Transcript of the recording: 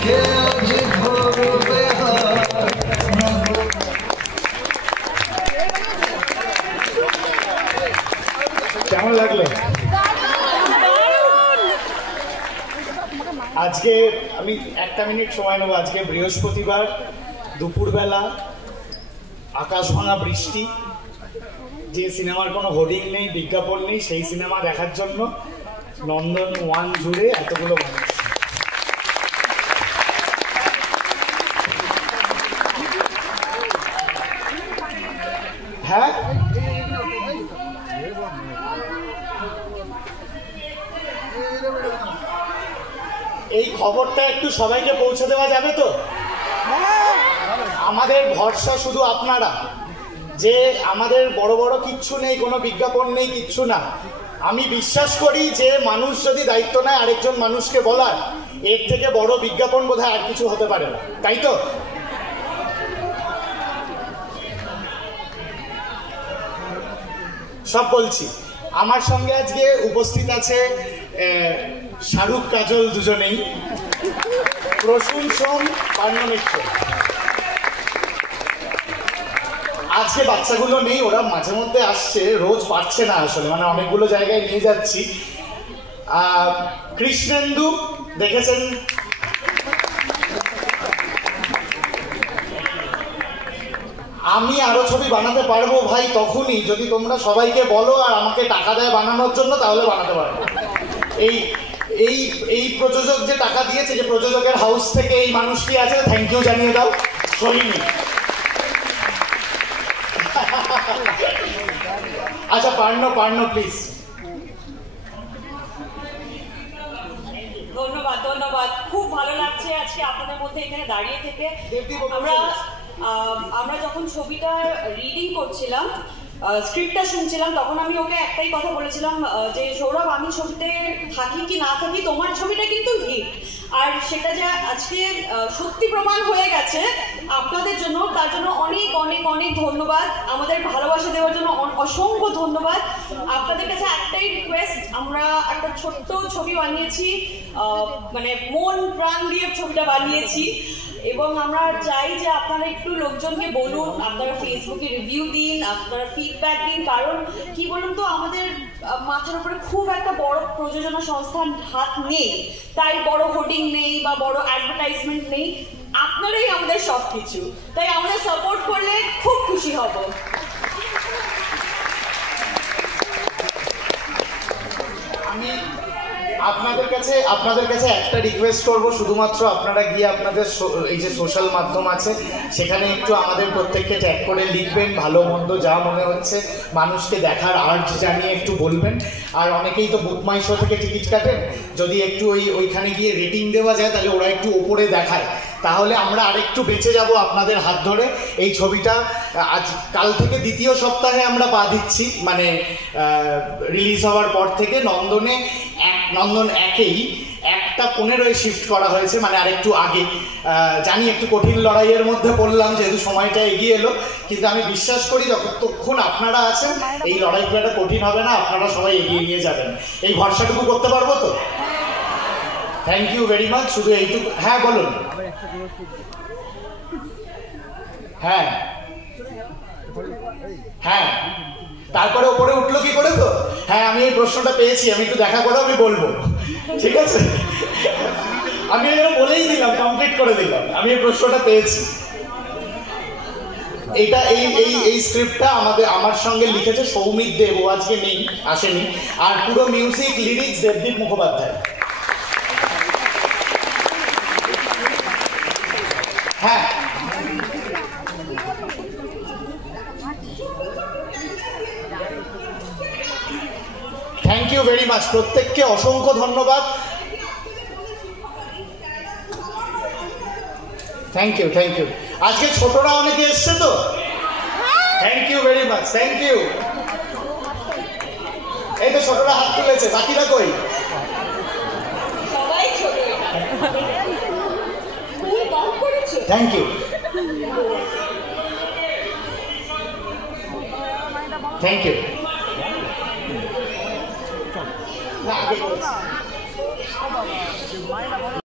কেমন লাগলো? আজকে আমি একটা মিনিট সময় নেবো। আজকে বৃহস্পতিবার দুপুরবেলা, আকাশ ভাঙা বৃষ্টি, যে সিনেমার কোনো হোর্ডিং নেই, বিজ্ঞাপন নেই, সেই সিনেমা দেখার জন্য নন্দন 1 জুড়ে এতগুলো মানুষ। হ্যাঁ, এই খবরটা একটু সবাইকে পৌঁছে দেওয়া যাবে তো? আমাদের ভরসা শুধু আপনারা, যে আমাদের বড় বড় কিচ্ছু নেই, কোনো বিজ্ঞাপন নেই, কিচ্ছু না। আমি বিশ্বাস করি যে মানুষ যদি দায়িত্ব নেয় আরেকজন মানুষকে বলার, এর থেকে বড় বিজ্ঞাপন বোধহয় আর কিছু হতে পারে না, তাই তো? সব বলছি। আমার সঙ্গে আজকে উপস্থিত আছে শাহরুখ কাজল দুজনেই, প্রসূন সোম, পার্নো মিত্র। আজকে বাচ্চাগুলো নেই, ওরা মাঝে মধ্যে আসছে, রোজ পারছে না আসলে, মানে অনেকগুলো জায়গায় নিয়ে যাচ্ছি। কৃষ্ণেন্দু দেখেছেন, আমি আরো ছবি বানাতে পারবো ভাই তখনই যদি তোমরা সবাইকে বলো আর আমাকে টাকা দেয় বানানোর জন্য, তাহলে বানাতে পারবো। এই এই এই প্রযোজক যে টাকা দিয়েছে, যে প্রযোজকের হাউস থেকে এই মানুষটি আছে, থ্যাংক ইউ জানিয়ে দাও। সরিনি। আচ্ছা, পার্নো প্লিজ। ধন্যবাদ ধন্যবাদ, খুব ভালো লাগছে আজকে আপনাদের মধ্যে এখানে দাঁড়িয়ে থেকে। আমরা যখন ছবিটা রিডিং করছিলাম, স্ক্রিপ্টটা শুনছিলাম, তখন আমি ওকে একটাই কথা বলেছিলাম যে সৌরভ, আমি ছবিতে থাকি কি না থাকি, তোমার ছবিটা কিন্তু হিট। আর সেটা যে আজকে সত্যি প্রমাণ হয়ে গেছে আপনাদের জন্য, তার জন্য অনেক অনেক অনেক ধন্যবাদ। আমাদের ভালোবাসা দেওয়ার জন্য অসংখ্য ধন্যবাদ। আপনাদের কাছে একটাই রিকোয়েস্ট, আমরা একটা ছোট্ট ছবি বানিয়েছি, মানে মন প্রাণ দিয়ে ছবিটা বানিয়েছি, এবং আমরা চাই যে আপনারা একটু লোকজনকে বলুন, আপনারা ফেসবুকে রিভিউ দিন, আপনারা ফিডব্যাক দিন। কারণ কি বলুন তো, আমাদের মাথার উপরে খুব একটা বড় প্রযোজনা সংস্থান হাত নেই, তাই বড় হোর্ডিং নেই বা বড় অ্যাডভার্টাইজমেন্ট নেই। আপনারাই আমাদের সব কিছু, তাই আমাদের সাপোর্ট করলে খুব খুশি হব। আমি আপনাদের কাছে একটা রিকোয়েস্ট করব, শুধুমাত্র আপনারা গিয়ে আপনাদের এই যে সোশ্যাল মাধ্যম আছে সেখানে একটু আমাদের প্রত্যেককে ট্যাগ করে লিখবেন, ভালো মন্দ যা মনে হচ্ছে মানুষকে দেখার আর্ট জানিয়ে একটু বলবেন। আর অনেকেই তো বুক মাই শো থেকে টিকিট কাটেন, যদি একটু ওইখানে গিয়ে রেটিং দেওয়া যায় তাহলে ওরা একটু ওপরে দেখায়, তাহলে আমরা আরেকটু বেঁচে যাব আপনাদের হাত ধরে। এই ছবিটা আজ কাল থেকে 2য় সপ্তাহে আমরা পা দিচ্ছি, মানে রিলিজ হওয়ার পর থেকে নন্দন 1-এই 1:15 শিফট করা হয়েছে, মানে আরেকটু আগে। জানি একটু কঠিন লড়াইয়ের মধ্যে পড়লাম যেহেতু সময়টা এগিয়ে এলো, কিন্তু আমি বিশ্বাস করি যতক্ষণ আপনারা আছেন এই লড়াই খুব কঠিন হবে না, আপনারা সবাই এগিয়ে নিয়ে যাবেন। এই ভরসাটুকু করতে পারবো তো? Thank you very much. শুধু এইটুকু। হ্যাঁ বলুন। হ্যাঁ হ্যাঁ, তারপরে ওপরে উঠলো কি করে তো? হ্যাঁ, আমি এই প্রশ্নটা পেয়েছি, আমি একটু দেখা করে আমি বলবো, ঠিক আছে? আমি এখানে বলেই দিলাম, কমপ্লিট করে দিলাম, আমি এই প্রশ্নটা পেয়েছি। এটা এই স্ক্রিপ্টটা আমার সঙ্গে লিখেছে সৌমিক দেব, ও আজকে নেই, আসেনি। আর পুরো মিউজিক লিরিক্স দেবদীপ মুখোপাধ্যায়। হ্যাঁ, থ্যাংক ইউ ভেরি মাচ, প্রত্যেককে অসংখ্য ধন্যবাদ। Thank you. আজকে ছোটরা অনেকে এসছে তো, thank you very much, thank you. এই তো ছোটরা হাত তুলেছে, বাকিরা কই? Thank you. Thank you.